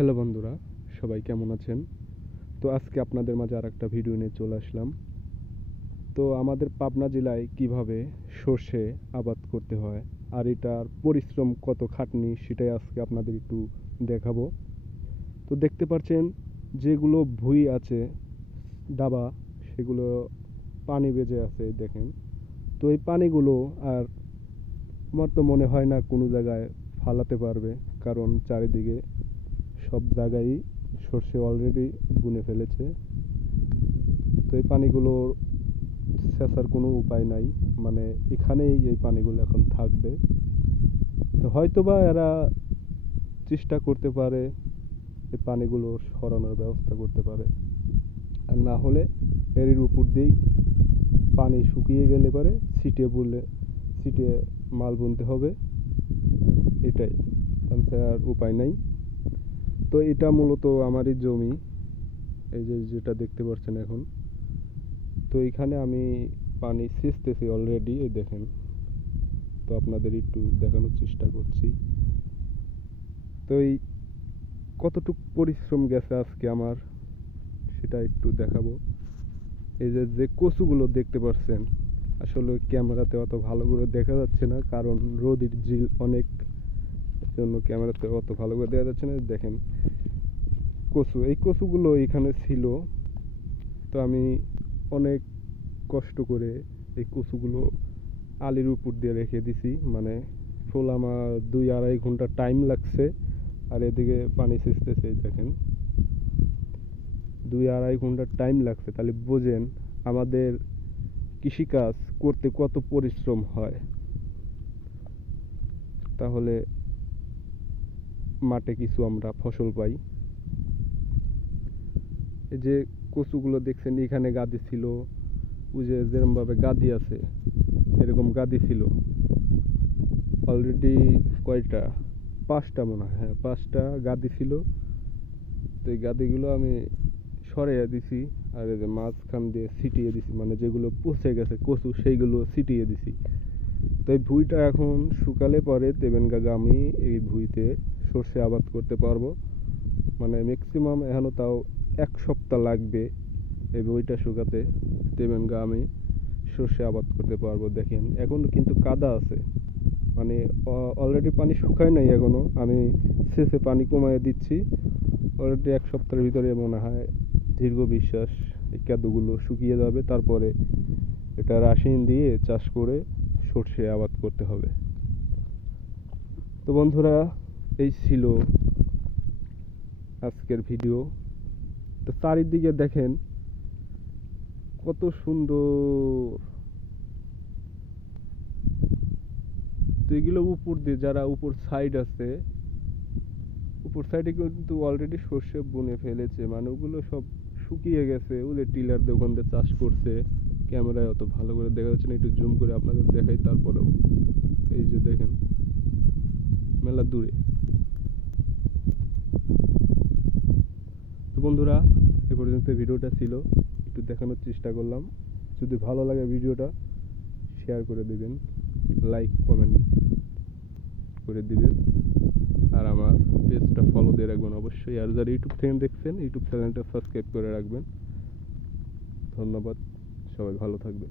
Hello বন্ধুরা, সবাই কেমন আছেন? তো আজকে আপনাদের মাঝে আরেকটা ভিডিও নিয়ে চলে আসলাম। তো আমাদের পাবনা জেলায় কিভাবে সর্ষে আবাদ করতে হয় আর এটার পরিশ্রম কত খাটনি সেটাই আজকে আপনাদের একটু দেখাবো। তো দেখতে পাচ্ছেন যেগুলো ভুঁই আছে ডাবা, সেগুলো পানি বেজে আছে দেখেন। তো এই পানিগুলো আর আমার তো মনে হয় না কোনো জায়গায় ফালাতে পারবে, কারণ চারিদিকে সব জায়গায় সর্ষে অলরেডি বুনে ফেলেছে। তো এই পানিগুলো সেচার কোনো উপায় নাই, মানে এখানেই এই পানিগুলো এখন থাকবে। তো হয়তোবা এরা চেষ্টা করতে পারে এই পানিগুলো সরানোর ব্যবস্থা করতে পারে, আর না হলে এর উপর দিয়েই পানি শুকিয়ে গেলে পরে ছিটিয়ে মাল বুনতে হবে, এটাই, আর উপায় নাই। তো এটা মূলত আমারই জমি, এই যে যেটা দেখতে পাচ্ছেন এখন। তো এখানে আমি পানি সেচতেছি অলরেডি, এই দেখেন। তো আপনাদের একটু দেখানোর চেষ্টা করছি। তো এই কতটুকু পরিশ্রম গেছে আজকে আমার, সেটা একটু দেখাবো। এই যে যে কচুগুলো দেখতে পাচ্ছেন, আসলে ক্যামেরাতে অত ভালো করে দেখা যাচ্ছে না, কারণ রোদের জিল অনেক, জন্য ক্যামেরাতে অত ভালো করে দেখা যাচ্ছে না। দেখেন কচু, এই কচুগুলো এখানে ছিল। তো আমি অনেক কষ্ট করে এই কচুগুলো আলির উপর দিয়ে রেখে দিছি, মানে ফুল আমার 2-2.5 ঘন্টা টাইম লাগছে। আর এদিকে পানি সেচতেছে, দেখেন 2-2.5 ঘন্টা টাইম লাগছে। তাহলে বোঝেন আমাদের কৃষিকাজ করতে কত পরিশ্রম হয়। তাহলে মাঠে কিছু আমরা ফসল পাই। এই যে কচুগুলো দেখছেন, এখানে গাদি ছিল, ওই যে যেরকম ভাবে গাদি আছে এরকম গাদি ছিল অলরেডি। কয়টা, 5টা মনে হয়, হ্যাঁ 5টা গাদি ছিল। তো এই গাদিগুলো আমি সরাইয়া দিছি, আর এই যে মাঝখান দিয়ে ছিটিয়ে দিছি, মানে যেগুলো পচে গেছে কচু সেইগুলো ছিটিয়ে দিছি। তো এই ভুঁইটা এখন শুকালে পরে তেবেনগা আমি এই ভুঁইতে সর্ষে আবাদ করতে পারবো। মানে ম্যাক্সিমাম এখনো তাও 1 সপ্তাহ লাগবে এই ভুঁইটা শুকাতে। তেবেনগা আমি সর্ষে আবাদ করতে পারবো। দেখেন এখন কিন্তু কাদা আছে, মানে অলরেডি পানি শুকায় নাই এখনো, আমি সেচে পানি কমায় দিচ্ছি। অলরেডি 1 সপ্তাহের ভিতরে মনে হয় দীর্ঘ বিশ্বাস এই কাদুগুলো শুকিয়ে যাবে। তারপরে এটা রাসায়নিক দিয়ে চাষ করে সর্ষে আবাদ করতে হবে। তো বন্ধুরা, এই ছিল আজকের ভিডিও। তো চারিদিকে দেখেন কত সুন্দর। তো এগুলো উপর দিয়ে, যারা উপর সাইড আছে, উপর সাইডে কিন্তু অলরেডি সর্ষে বুনে ফেলেছে, মানে ওগুলো সব শুকিয়ে গেছে। ওদের টিলার দিয়ে ওখান দিয়ে চাষ করছে। ক্যামেরায় অত ভালো করে দেখা যাচ্ছে না, একটু জুম করে আপনাদের দেখাই। তারপরেও এই যে দেখেন মেলা দূরে। তো বন্ধুরা, এ পর্যন্ত ভিডিওটা ছিল, একটু দেখানোর চেষ্টা করলাম। যদি ভালো লাগে ভিডিওটা শেয়ার করে দিবেন, লাইক কমেন্ট করে দিবেন, আর আমার পেজটা ফলো দিয়ে রাখবেন অবশ্যই। আর যারা ইউটিউব থেকে দেখছেন, ইউটিউব চ্যানেলটা সাবস্ক্রাইব করে রাখবেন। ধন্যবাদ, সবাই ভালো থাকবেন।